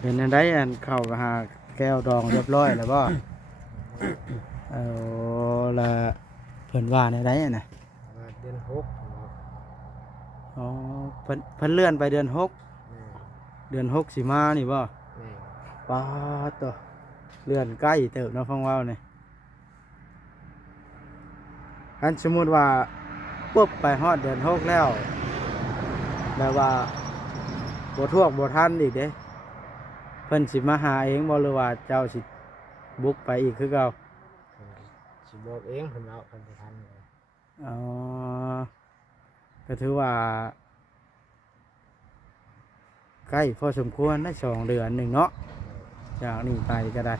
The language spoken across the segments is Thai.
เป็นอันใดอันเข้าหาแก้วดองเรียบร้อยแล้วบ่เอาละเพิ่นว่าในใดอะน่ะเดือนหกอ๋อเพิ่นเลื่อนไปเดือนหกเดือนหกสิมานี่บ่ป๊าดตัวเลื่อนใกล้เติบเนาะฟังเว้านี่อันสมมุติว่าปุ๊บไปฮอดเดือนหกแล้วแบบว่าบ่ท่วงบ่ทันอีกเด้เพิ่นสิมาหาเองบ่หรือว่าเจ้าสิบุกไปอีกคือเก่าสิบอกเองเพิ่นเอาเพิ่นสิทันอ๋อก็ถือว่าใกล้พอสมควรได้2 เดือนหนึ่งเนาะจากนี้ไปก็ได้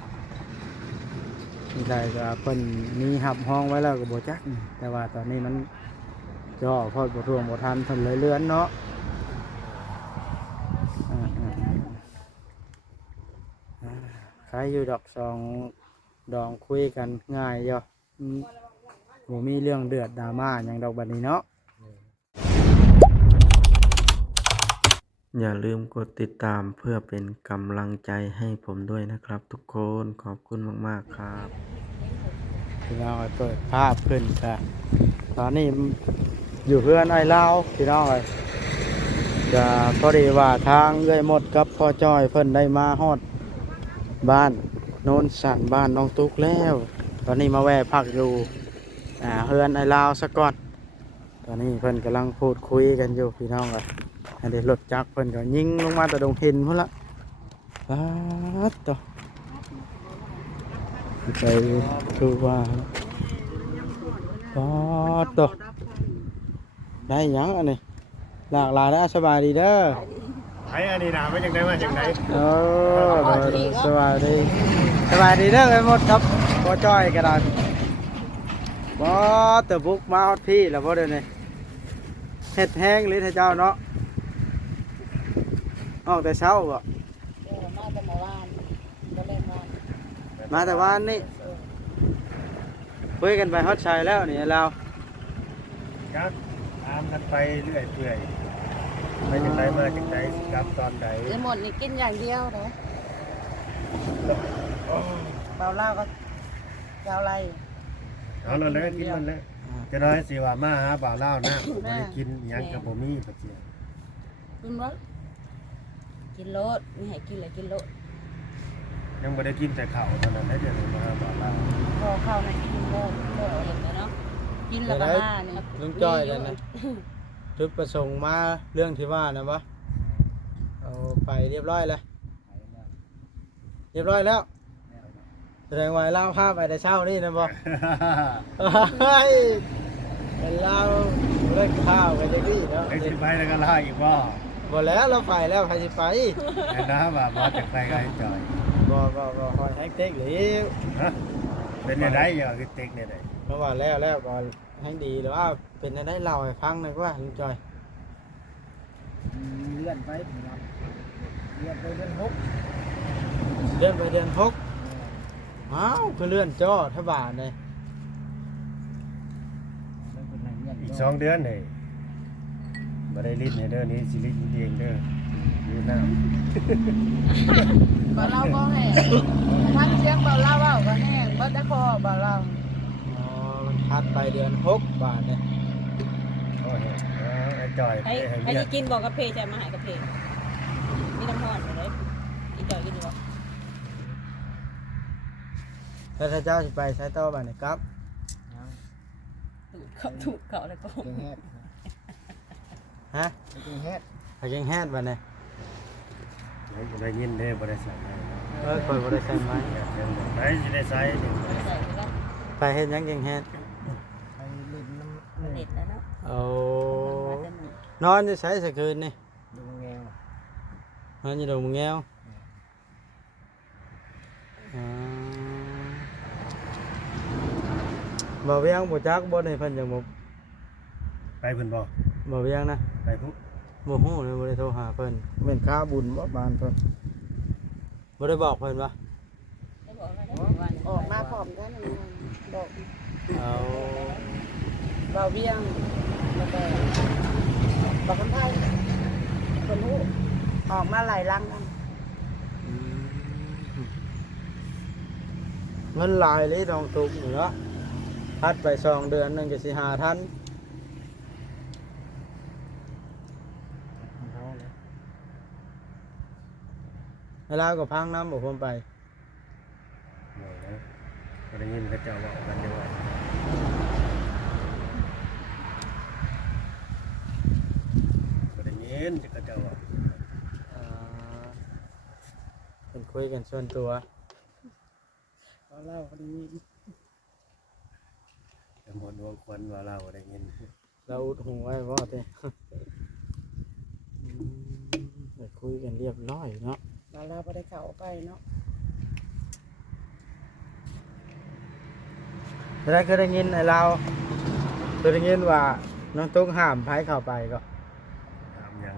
นี่ได้ก็เพิ่นมีหับห้องไว้แล้วก็บ่จักแต่ว่าตอนนี้มันจ่อพอบ่ท่วงบ่ทันเพิ่นเลยเลื่อนเนาะใครอยู่ดอก2 ดองคุยกันง่ายอยู่บ่มีเรื่องเดือดดราม่าหยังดอกบัดนี้เนาะอย่าลืมกดติดตามเพื่อเป็นกำลังใจให้ผมด้วยนะครับทุกคนขอบคุณมากๆครับพี่น้องเปิดภาพขึ้นกันตอนนี้อยู่เพื่อนไอ้เล่าพี่น้องเลยจะพอดีว่าทางเอื้อยหมดกับพ่อจ้อยเพิ่นได้มาฮอดบ้านโนนสันบ้านน้องตุ๊กแล้วตอนนี้มาแวะพักอยู่เพื่อนไอ้เล่าซะก่อนตอนนี้เพิ่นกำลังพูดคุยกันอยู่พี่น้องเลยอันนี้รถจักรเพิ่นก็ยิงลงมาแต่ดงเห็นพุ่นละป๊าดต่อไปคือว่าป๊าดต่อได้หยังอันนี้หลากหลายแล้วสบายดีเด้อไอ้อันนี้นะมาจากไหนมาจากไหนสบายดีสบายดีเด้อไปหมดครับพอจ้อยกระดานบ่แต่บุกมาฮอดพี่แล้วบ่เด้อนี่เฮ็ดแห้งเลยท่านเจ้าเนาะออกแต่เช้าบ่มาแต่เมื่อวานก็เล่นวานมาแต่วันนี้คุยกันไปฮอดชัยแล้วนี่เราครับตามกันไปเรื่อยเปื่อยไปจากไหนมาจากไหนกลับตอนไหนหมดนี่กินอย่างเดียวเลยเบาเหล้าก็เจ้าอะไรเอาเราเลยกินมันเลยจะน้อยสิว่ามาหาบ่าวเล่านะไม่ได้กินยังกับบ่มีปัจจัยกินรถกินรถไม่ให้กินเลยกินรถยังไม่ได้กินแต่ข้าวเท่านั้นได้เดี๋ยวมาหาบ่าวเล่าพอเข้าในกินรถเองเนาะกินแล้วก็มาเนี่ยลุงจ้อยนั่นนะจุดประสงค์มาเรื่องที่ว่านะวะเอาไปเรียบร้อยแล้วเรียบร้อยแล้วแสดงว่าเล่าภาพไปแต่เช้านี่นะบ่เป็นเล่าเล่นข้าวกันจะดีเนาะไอ้สิไปแล้วก็ล่าอีกบ่บ่แล้วเราไปแล้วใครสิไปไอ้น้าบ่บ่จะไปกับไอ้จอยบ่คอยแฮกเต็กหรือเป็นได้ยังคือเต็กเนี่ยได้เพราะว่าแล้วก่อนให้ดีหรือว่าเป็นได้เล่าให้ฟังหน่อยว่าลุงจอยเลื่อนไปเลื่อนไปเดือนหกเลื่อนไปเดือนหกอ้าวคือเลื่อนจ้อทบาทเลยอีก2 เดือนเลยบ่ได้ลิ้นให้เด้อนี่สิลิ้นเองเด้ออยู่น้เบาเหล้าก็แห้งพันเสียงเบาเหล้าว่าก็แห้งเบาตะคอเบาเหล้าอ๋อมันพัดไปเดือน6 บาทเนี่ยโอ้ยไอ้จอยไอ้ที่กินบอกกับเพใช่มาหายกับเพนี่น้ำหอดเลยอีจอยกินบอกแล้วถ้าเจ้าสิไปใช้ต่อบ้านนี่ครับถูกเขาเลยก็ฮะไปกินแฮดบ้านนี่บ่ได้ยินเด้บ่ได้ใส่คอยบ่ได้ใส่ไม้ไปสิได้ใส่ไปเฮ็ดหยังกินแฮดไปเล่นแล้วเนาะเอานอนจะใช้สักคืนนี่ดูแงวน อนอยู่ดงแงวบ่เวียงบ่จักบ่ได้เพิ่นจังบ่ไปเพิ่นบ่เวียงนะไปพุบ่ฮู้เลยบ่ได้โทรหาเพิ่นแม่นค่าบุญบ่บ้านเพิ่นบ่ได้บอกเพิ่นว่าออกมาพร้อมกันบอกเอาเบาเบี้ยงแล้วก็บอกคนไทยคนฮู้ออกมาหลายลังนั่น เงินหลายเลยน้องตุกนี่เนาะพัดไป2 เดือนนึงก็สิหาทัน ของเขาเลย เวลาก็พังน้ำบอกผมไป หน่อยนะก็ได้ยินเขาเจ้าบอกกันด้วยก็ได้ยินเขาเจ้าบอก เป็นคุยกันส่วนตัว เล่าคนนี้ แต่หมดดวงควันว่าเราได้ยิน เราอุดหูไว้บ่เต้ไปคุยกันเรียบร้อยเนาะ เราบ่ได้เข้าไปเนาะ จะได้เคยได้ยินไอ้เราเคยได้ยินว่าน้องตุ๊กห้ามไผเข้าไปก็ ถามยัง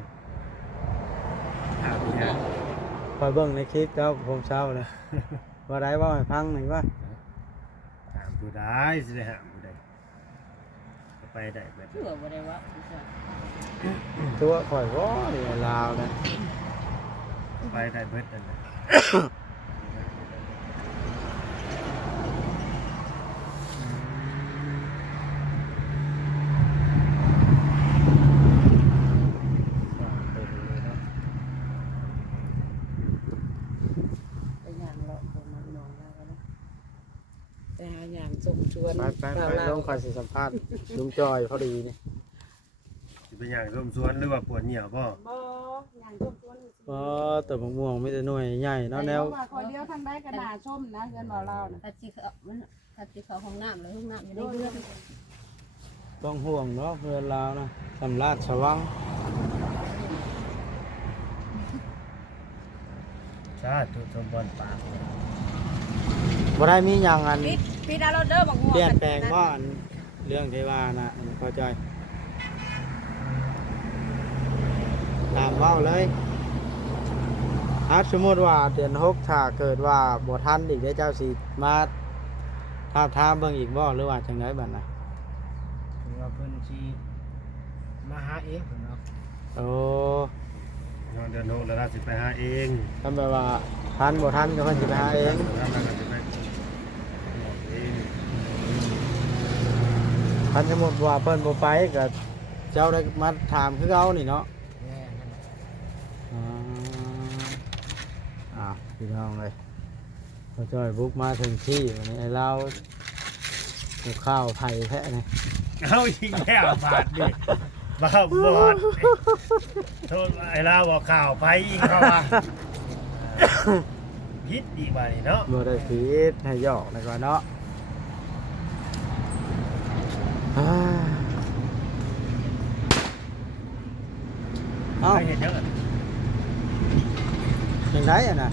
ถามยัง คอยเบิ่งในคลิปแล้วผมเช้าเลย ว่าได้ว่าให้พังหน่อยว่า ถามผู้ได้สิได้หามผู้ใดก็ไปได้แบบ เชื่อบ่ได้ว่า ตัวข่อยว่าไอ้ลาวนะ ไปได้เบิดนั่นแหละ ไปย่างเลาะคนมันนอนแล้วนะไปหาย่างส่งชวน ไปลงคอยสิสัมภาษณ์ลุงจอยพอดีนี่ สิเป็นอย่างร่มสวนหรือว่าปวดเหนียวบ่ บ่ย่างส่งชวน อ๋อแต่มะม่วงไม่แต่หน่วยใหญ่เนาะแนว ขอเดียวทางได้กระดาษส้มนะเงินเรานะ ถ้าสิเขามันถ้าสิเขาห้องน้ำแล้วห้องน้ำอยู่ในเรือน ต้องห่วงเนาะเพื่อนลาวนะสำราญสวัง ชาติทุกสมบัติปาก บ่ได้มีอย่างอัน พี่ดาวเด้อบักม่วง เปลี่ยนแปลงว่าอันเรื่องที่ว่านะอันเข้าใจตามเว้าเลยสมมติว่าเดือน6ถ้าเกิดว่าบ่ทันอีกได้เจ้าสิมาทาบทามเบิ่งอีกบ่หรือว่าจังไดบัดน่ะ คือว่าเพิ่นสิมาหาเองเพิ่นเนาะ โอ้ นอนเดือน6แล้วเราสิไปหาเอง ทำแบบว่าทันบ่ทันก็เพิ่นสิไปหาเอง แล้วเราก็สิไปบอกเอง คันสมมุติว่าเพิ่นบ่ไปก็เจ้าได้มาถามคือเก่านี่เนาะ แม่นั่นแหละ พี่น้องเลยพอจอยบุกมาถึงที่วันนี้ไอ้เราเอาข้าวไผ่แพะนี่ เอาอีกแล้วบาดนี่บ้าบอดโทษไอ้ลาวบอกข่าวไปอีกเข้ามาพิษอีกบาดนี่เนาะ บ่ได้ผิดให้หยอกนะก่อนเนาะอ่าเอ้า ไปเห็นยังไง จังไดอ่ะนะ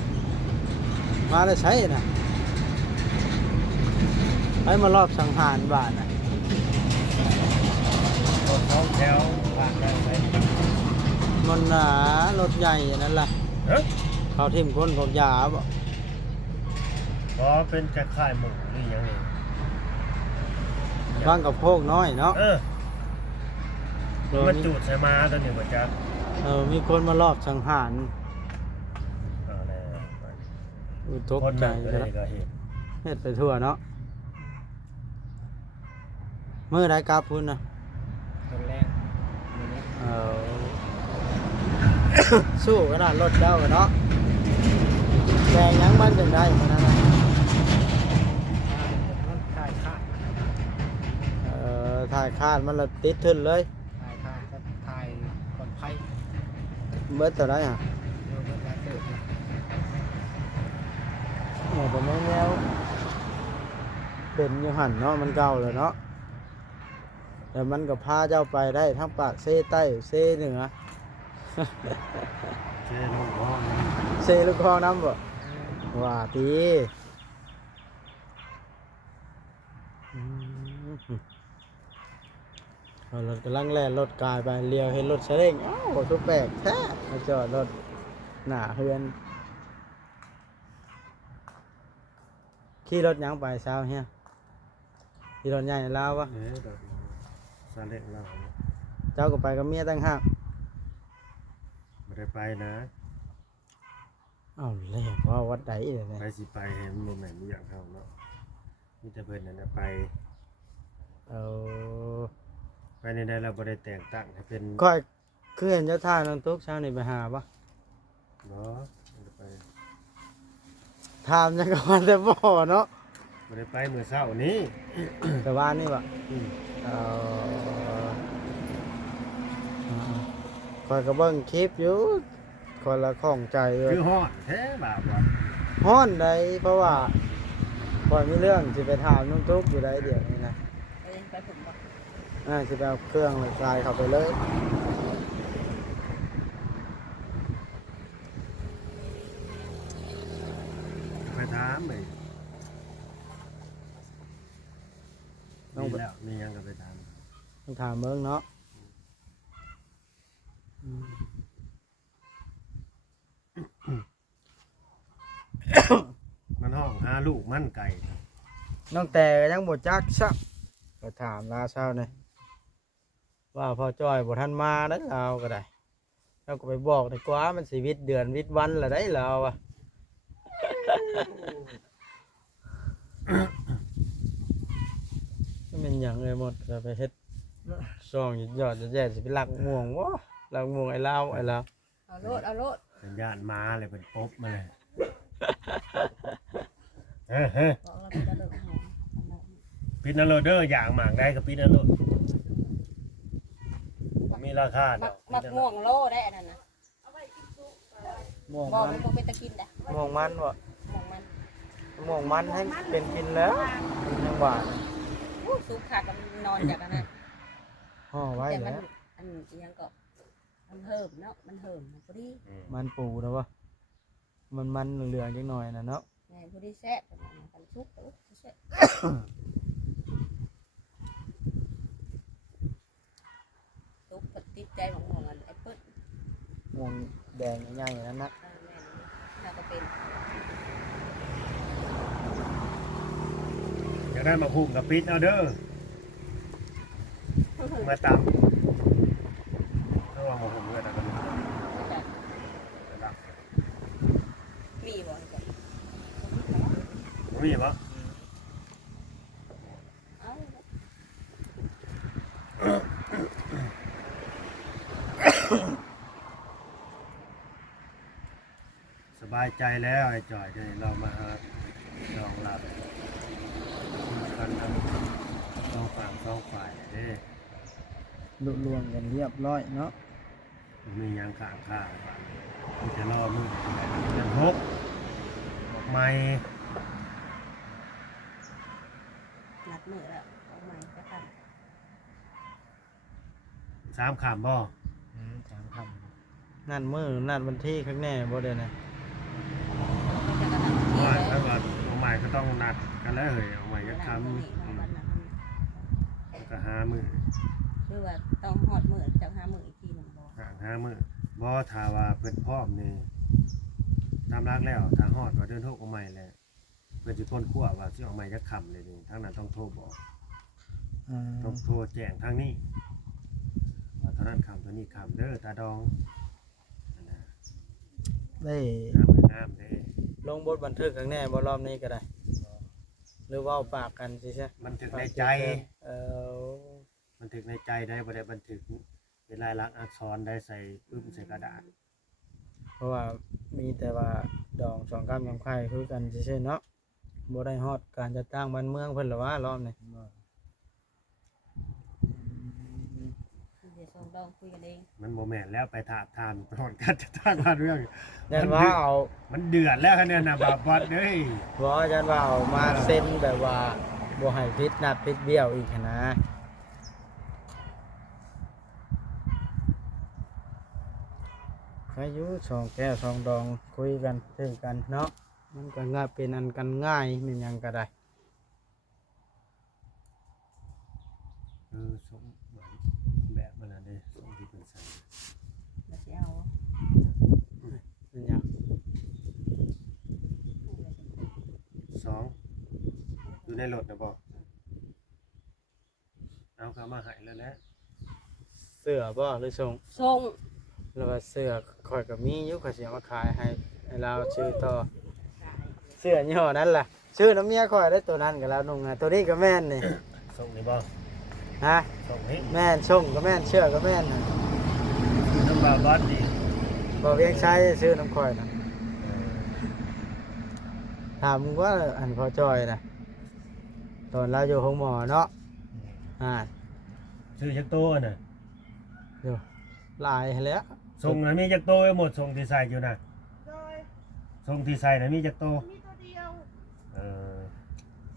มาได้ใช้อ่ะนะให้มารอบสังหารบ้านน่ะ รถเขาแถวผ่านได้ไหม มันหนารถใหญ่อันนั้นล่ะ เฮ้ย เขาทิ่มคนของยาบ่ พอเป็นกระข่ายหมูหรือยังไง บ้างกับโพกน้อยเนาะ มันจูดใส่มาตัวนี้บ่จัก มีคนมารอบสังหาร เอาแล้ว ตก คน ใจ นั่นก็ แล้ ได้ ว ก็เห็น เฮ็ดไปทั่วเนาะมื้อใดกลับพุ่นน่ะ คนแรก เออ สู้ขนาดรถเจ้ากันเนาะแรงยังมันจังได้มันนั่นน่ะ มันถ่ายค่า ถ่ายคาดมันละติดทึนเลย ถ่ายค่าก็ถ่ายคนไพ่ เบิดเท่าไหร่อ่ะ โดนมันการเติบนะ เนี่ยแต่ไม่แนวเป็นอยู่หั่นเนาะมันเก่าแล้วเนาะแต่มันก็พาเจ้าไปได้ทั้งปากเซใต้เซเหนือ เจ้ลูกห้อง เซลูกคอน้ำบ่ว่าตีรถกำลังแล่นรถกายไปเลี้ยวเห็นรถเสด็งอ้าวรถแปลกแท้มาจอดรถหน้าเฮือนขี่รถหยังไปเช้าเฮียขี่รถใหญ่ลาววะ ซาเล็กเรา เจ้าก็ไปกับเมียตั้งห้าง ไม่ได้ไปนะ อ้าวแล้วว่าวัดใดเลยเนี่ย ไปสิไปเห็นโมเมนต์อย่างเขาเนาะ มีแต่เพิ่นนั่นน่ะไป เอา ไปในใดเราบ่ได้แต่งตั้งให้เป็น ก้อยคือเห็นเจ้าท่าน้องตุ๊กเช้านี่ไปหาปะ เนาะบ่ได้ไป ถามจังก่อนแต่บ่เนาะ บ่ได้ไปมื้อเช้านี้ แต่ว่านี่ปะ อืม เอาคอยก็เบิ่งคลิปอยู่คนละข้องใจเลย คือฮ้อนแท้บาปว่า ฮ้อนใดเพราะว่าคอยมีเรื่องสิไปถามน้องตุ๊กอยู่ใดเดี๋ยวนี้นะ ไปผมบอก สิไปเอาเครื่องเลยกลายเข้าไปเลย ไปถามไป ต้อง มี ไป แล้วมีหยังก็ไปถาม ต้องถามเบิ่งเนาะ มันห้องหาลูกมันไก่ น้องแต่ก็ยังบ่จักซักก็ถามลาเช้านี่ว่าพ่อจ้อยบ่ทันมาได้เราก็ได้เราก็ไปบอกดีกว่ามันสิวิตเดือนวิตวันละได้เราอะ มันเป็นหยังเลยหมดก็ไปเฮ็ดซองยอดจะแย่สิไปลักม่วงวะลักม่วงไอ้ลาว เอาโลดเอาโลด เป็นญาติมาเลยเป็นปบมาเลยเฮ้ยเฮ้ย บอกเราจะเลิกหอม ปิดนโรเดอร์อย่างหมากได้กับปิดนโรดมีราคาเนาะ มักม่วงโลได้อันนั้นนะ ม่วง บอก มั มัน นคงเป็นตะกินแหละ ม่วงมันบ่ ม่วงมัน ม่วงมันให้เป็นกินแล้วมันยังหวาน ซุปขาดมันนอนจากอันนั้น ห่อไว้ แต่มัน แล้ว อันยังก็มันเหิมเนาะมันเหิมมันพอดี มันปูนะวะมันเหลืองๆจังหน่อยนะเนาะ ไงพอดีแซ่บกันชุบแซ่บซุปปติดใจของหมอนแอปเปิ้ล ม่วงแดงใหญ่ๆนั่นนะ แม่น่าจะเป็น อยากได้มาพุ่มกับปิดเอาเด้อมาตามระวังมาพุ่มเพื่อนนะ มีบ่จ้ะ มีปะ เอา สบายใจแล้วไอ้จ่อยเดี๋ยวเรามาหาลองรับกันทั้งสองฝั่งสองฝ่ายเด้ ลุรวมกันเรียบร้อยเนาะ มีหยังข้างข้างว่ามันจะรอมือเดือนหกบอกไม่ นัดมือแล้วเอาใหม่จะท สามขามบ่ สามคำนั่นมือนั่นวันที่ข้างแน่บ่ได้นะ ำจะกระทำที่ ว่า เลย ถ้าว่าเอาใหม่ก็ต้องนัดกันแล้วเหยเอาใหม่ก็ทำก็หามือ คือว่าต้องหอดมือจากหามืออีกทีหนึ่งบ่ ห่างหามือบ่ถ้าว่าเพิ่นพร้อมนี่ตามรักแล้วถ้าฮอดว่าเดือนหกเอาใหม่แล้วเพิ่นสิพ้นขั้วว่าสิเอาใหม่จะค่ำเลยนี่ทางนั้นต้องโทรบอกต้องโทรแจ้งทางนี้ว่าเท่านั้นค่ำเท่านี้ค่ำเด้อตาดองนั่นน่ะ ได้ งามเด้ ลงบทบันทึกข้างแน่บ่รอบนี้ก็ได้ หรือว่าเอาปากกันสิใช่ บันทึกในใจ เออ บันทึกในใจได้บ่ได้บันทึกเป็นลายลักษณ์อักษรได้ใส่ปึ้มใส่กระดาษ เพราะว่ามีแต่ว่าดองสองกำยังไข่คือกันซื่อๆเนาะบ่ได้ฮอดการจัดตั้งบ้านเมืองเพิ่นหรอว่ารอบนี้ เดี๋ยวส่งดองคุยกันเอง มันโมแมนแล้วไปถามทานก่อนการจะตั้งบ้านเรื่อง ยันว่าเอา มันเดือดแล้วคะเนี่ยนะบาบอดเด้ย บ่ยันว่าเอามาเซ็นแบบว่าบ่ให้พิษนัดพิษเบี้ยวอีกหั้นนะใครอยู่สองแก้วสองดองคุยกันถึงกันเนาะมันก็ง่ายเป็นอันกันง่ายมันหยังก็ได้ ส่งแบบมันนะเด้ส่งที่เป็นใส่ เดี๋ยวสิเอา มันหยัง สองอยู่ในรถนะบอกเอาเข้ามาใหายแล้วแหละ เสื้อบ่หรือส่ง ส่ง แล้วว่าเสื้อข่อยก็มีอยู่ข่อยสิเอามาขายให้เราชื่อต่อเสื้อยี่ห้อนั้นล่ะ ซื้อน้ำเมียข่อยได้ตัวนั้นก็แล้วนุ่งตัวนี้ก็แม่นนี่ ส่งนี่บ่ ฮะ ส่งนี่ แม่นส่งก็แม่นเชื่อก็แม่นน่ะ น้ำบาบอสดี บ่เวียงใช้ซื้อน้ำข่อยน่ะถามมึงว่าอันพอจอยน่ะตอนเราอยู่ห้องหมอเนาะซื้อจักโตน่ะ อยู่หลายหั้นแหล้ว ส่งน่ะมีจักโตไว้หมดส่งที่ใส่อยู่น่ะ โดย ส่งที่ใส่น่ะมีจักโต มีตัวเดียว เออ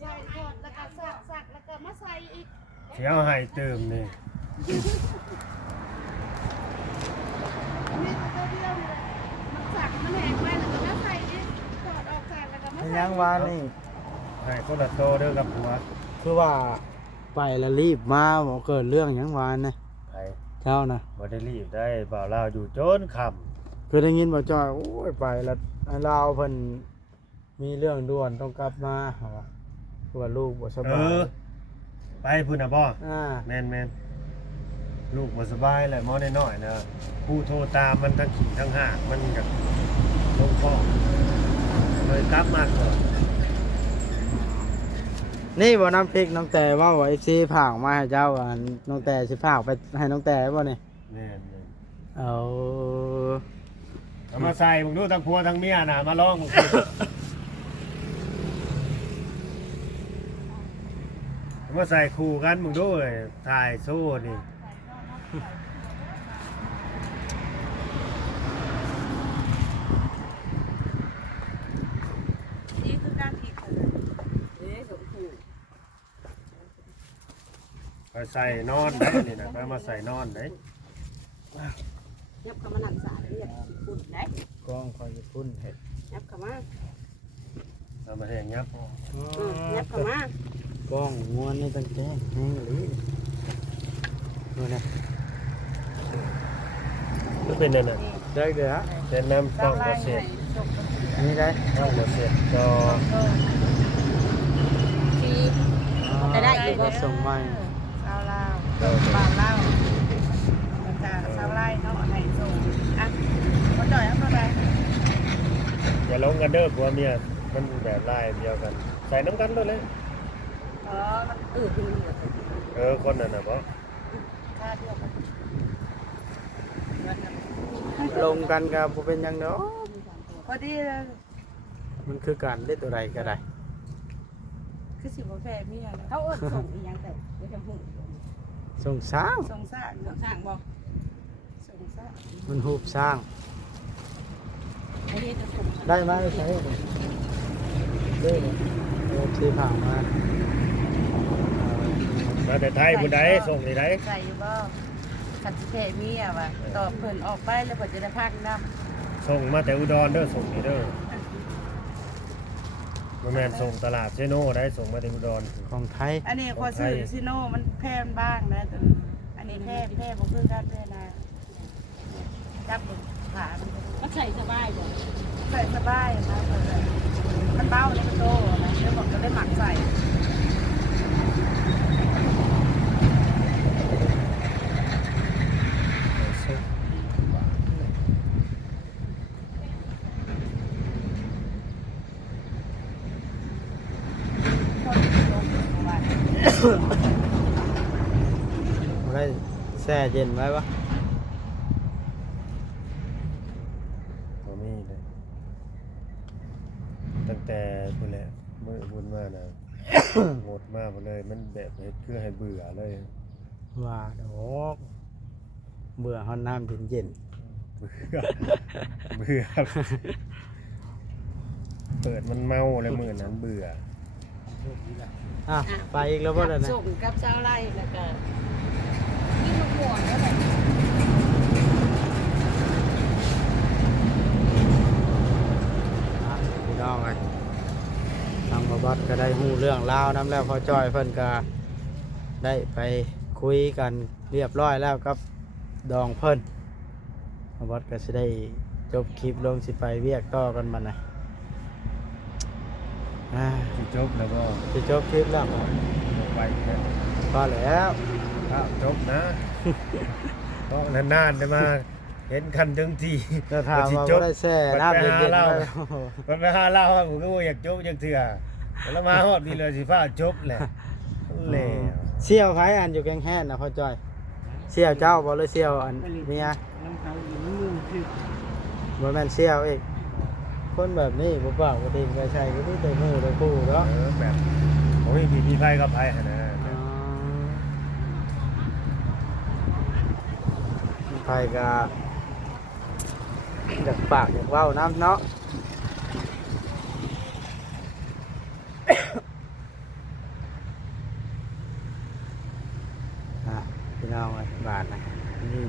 ใส่ถอดแล้วก็สักแล้วก็มาใส่อีก สิเอาให้เติมนี่ มีตัวเดียวนี่แหละมันสักมันแห้งไปแล้วก็มาใส่อีกถอดออกสักแล้วก็มา ให้ ใส่ ยังว่านี่ ให้คนละโตเด้อกับผัว คือว่าไปแล้วรีบมาบ่เกิดเรื่องหยังวานนะ ไป เจ้านะ บ่ได้รีบได้บ่าวลาวอยู่จนค่ำ คือได้ยินบ่จอยโอ้ยไปแล้วไอ้ลาวเพิ่นมีเรื่องด่วนต้องกลับมาว่าคือว่าลูกบ่สบาย ไปพุ่นน่ะบ่ แม่นลูกบ่สบายแหละหมอน้อยๆนะผู้โทรตามมันทั้งขี่ทั้งหากมันก็ลงคอเลยกลับมาก่อน นี่บ่น้ำพริกน้องแต่ว่าว่า FC ผากมาให้เจ้าอันน้องแต่สิผากไปให้น้องแต่บ่นี่ แม่น เอา เอามาใส่มึงดูทั้งผัวทั้งเมียน่ะมาลองมึงเอามาใส่คู่กันมึงดูเอ้ยถ่ายโซ่นี่ นี่คือการผิดเลย สมผูก ไปใส่นอนได้นี่นะไปมาใส่นอนได้ ยับเข้ามาหนังสาเรียกปุ่นได้ กล้องคอยจะพุ่นเฮ็ด ยับเข้ามา เอามาแห้งยับ ยับเข้ามาก ล้องม้วนนี่ตั้งแจ้งแห้งเลยดูนะ ก็เป็นนั่นน่ะ ได้เด้อ เป็นน้ำต้องบ่เสร็จ อันนี้ได้ ต้องบ่เสร็จก็ ทีได้อยู่บ่ ส่งใหม่ สาวลาวบ่าวลาวแล้วก็สาวไร่เนาะให้ส่งอ่ะบ่จ่อยเอาเท่าใด อย่าลงกันเด้อผัวเมียมันแบบลายเดียวกัน ใส่น้ำกันด้วยเลย อ๋อมัน คือ คนนั่นน่ะบ่ ค่าเดียวกัน ลงกันกับบ่เป็นหยังเนาะ พอดีเลย มันคือการเล่นตัวใดก็ได้ คือสิบ่แพ้มีหยังเขาเอิ้นส่งอีหยังแต่บ่จะฮู้ ส่งสร้าง ส่งสร้างส่งสร้างบ่ส่งสร้าง มันหูบสร้าง อันนี้จะส่ง ได้ไหมใช้ได้เลยโอเคผ่านมา มาแต่ไทยผู้ใดส่งที่ใด ใส่อยู่บ่คันสิแพ้มีอ่ะว่าตอบเพิ่นออกไปแล้วเพิ่นจะได้พากันนำ ส่งมาแต่อุดรเด้อส่งนี่เด้อบ่แม่นส่งตลาดเซโนได้ส่งมาแต่อุดร ของไทย อันนี้พอซื้อซิโน่มันแพงบ้างนะตัวอันนี้แพงบ่คือกันแพงนะจับขามัน ก็ใส่สบายบ่ ใส่สบายนะมันเบาเลยมันโตนะเดี๋ยวผมจะได้หมักใส่คนลงประมาณ บ่ได้แช่เย็นไว้ปะ บ่มีเลย ตั้งแต่พุ่นแหละมื้อพุ่นมาน่ะ หมดมาหมดเลยมันแบบเฮ็ดคือให้เบื่อเลย ว่าดอกเบื่อฮอนน้ำเย็น เบื่อเปิดมันเมาเลยมื้อนั้นเบื่อ ๆอ่ะไปอีกแล้วบ่ได้นะ ส่งกับเจ้าไร่แล้วก็นี่มันห่วงแล้วแหละ พี่น้องไงทางบบัดก็ได้ฮู้เรื่องราวน้ำแล้วพอจอยเพิ่นก็ได้ไปคุยกันเรียบร้อยแล้วกับดองเพิ่นบบัดก็สิได้จบคลิปลงสิไปเวียกต่อกันมานะสิจบแล้วก็ สิจบคลิปแล้ว ไปแล้ว พอแล้ว ครับจบนะ เพราะนานๆได้มาเห็นกันทั้งที จะถามว่า จ บ่ บ ได้แช่น้ำเย็นๆไว้ มันไปหาเล่าผมก็บ่อยากจบจังเทื่อ แล้วมาฮอดนี่เลยสิฟ้าจบแหละแล้ว เสี่ยวไผอันอยู่แกงแห้นนะพ่อจ้อยเสี่ยวเจ้าบ่เลยเสี่ยวอันเมีย น้ำเขาอยู่มือคือ บ่แม่นเสี่ยวอีกคนแบบนี้บ่เปล่าบ่ติงก็ใช่ก็มีแต่มือแต่คู่เนาะ แบบผมมีไฟกับไฟหั่นนะ ไผก็อยากปากอยากเว้าน้ำเนาะพี่น้องเอ้ยบาทนะนี่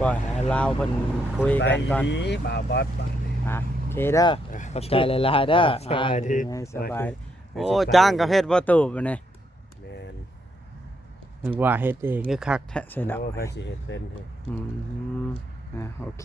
ปล่อยให้ลาวเพิ่นคุยกันก่อน บ่าวบอสบาดนี้ โอเคเด้อขอบใจหลายๆเด้อ สบายดี สบายโอ้จ้างกับเฮ็ดบ่ตูบอันนี้ แม่น นึกว่าเฮ็ดเองก็คักแท้ใส่ดอก โอ้ไปสิเฮ็ดเป็นเด้ โอเค